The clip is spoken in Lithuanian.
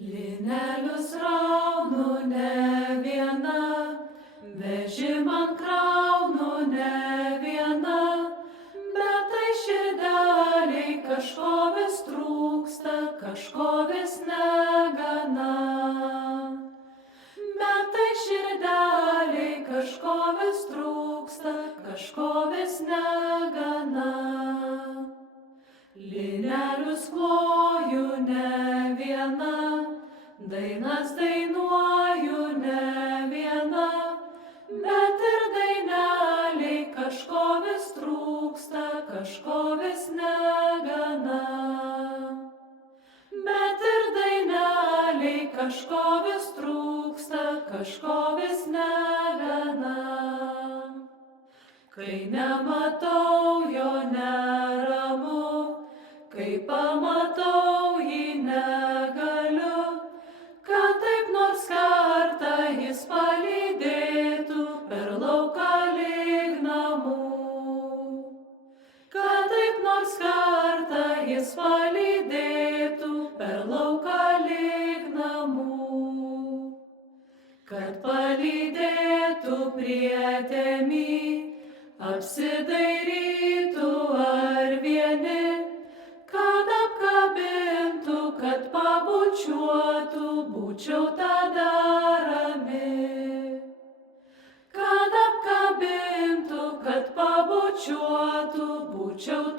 Linelius raunu ne viena, vežimą kraunu ne viena, bet tai širdeliai kažko vis trūksta, kažko vis negana. Bet tai širdeliai kažko vis trūksta, kažko vis negana. Linelius kloju ne viena, dainas dainuoju ne viena, bet ir daineliai kažko vis trūksta, kažko vis negana. Bet ir daineliai kažko vis trūksta, kažko vis negana. Kai nematau jo neramu, kai pamatau jį negaliu, kad taip nors kartą jis palydėtų per lauką lyg namų. Kad taip nors kartą jis palydėtų per lauką lyg namų. Kad palydėtų prietemį, apsidairytų ar vieni, kad apkabintų, kad pabučiuotų, būčiau tada rami. Kad apkabintų, kad pabučiuotų, būčiau